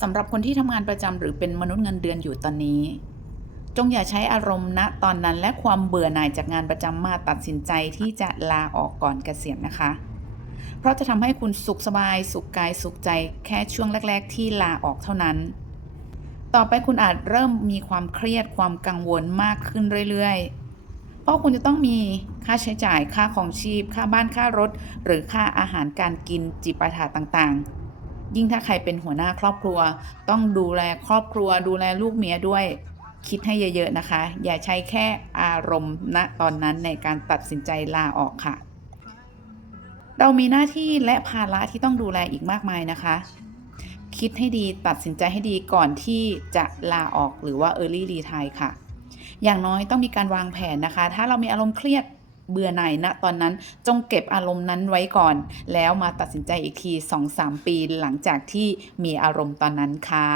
สำหรับคนที่ทำงานประจำหรือเป็นมนุษย์เงินเดือนอยู่ตอนนี้ จงอย่าใช้อารมณ์ณตอนนั้นและความเบื่อหน่ายจากงานประจำมาตัดสินใจที่จะลาออกก่อนเกษียณนะคะ เพราะจะทำให้คุณสุขสบาย สุขกายสุขใจแค่ช่วงแรก ๆ ที่ลาออกเท่านั้น ต่อไปคุณอาจเริ่มมีความเครียดความกังวลมากขึ้นเรื่อยๆ เพราะคุณจะต้องมีค่าใช้จ่ายค่าของชีพ ค่าบ้านค่ารถ หรือค่าอาหารการกินจิปาถะต่างๆ ยิ่งถ้าใครเป็นหัวหน้าครอบครัว ต้องดูแลครอบครัว ดูแลลูกเมียด้วยคิดให้เยอะ ๆ นะคะ อย่าใช้แค่อารมณ์ณตอนนั้นในการตัดสินใจลาออกค่ะ เรามีหน้าที่และภาระที่ต้องดูแลอีกมากมายนะคะ คิดให้ดีตัดสินใจให้ดีก่อนที่จะลาออกหรือว่า Early Retire ค่ะ อย่างน้อยต้องมีการวางแผนนะคะ ถ้าเรามีอารมณ์เครียด เบื่อหน่ายณตอนนั้นจงเก็บอารมณ์นั้นไว้ก่อน แล้วมาตัดสินใจอีกที 2-3 ปีหลังจากที่มีอารมณ์ตอนนั้นค่ะ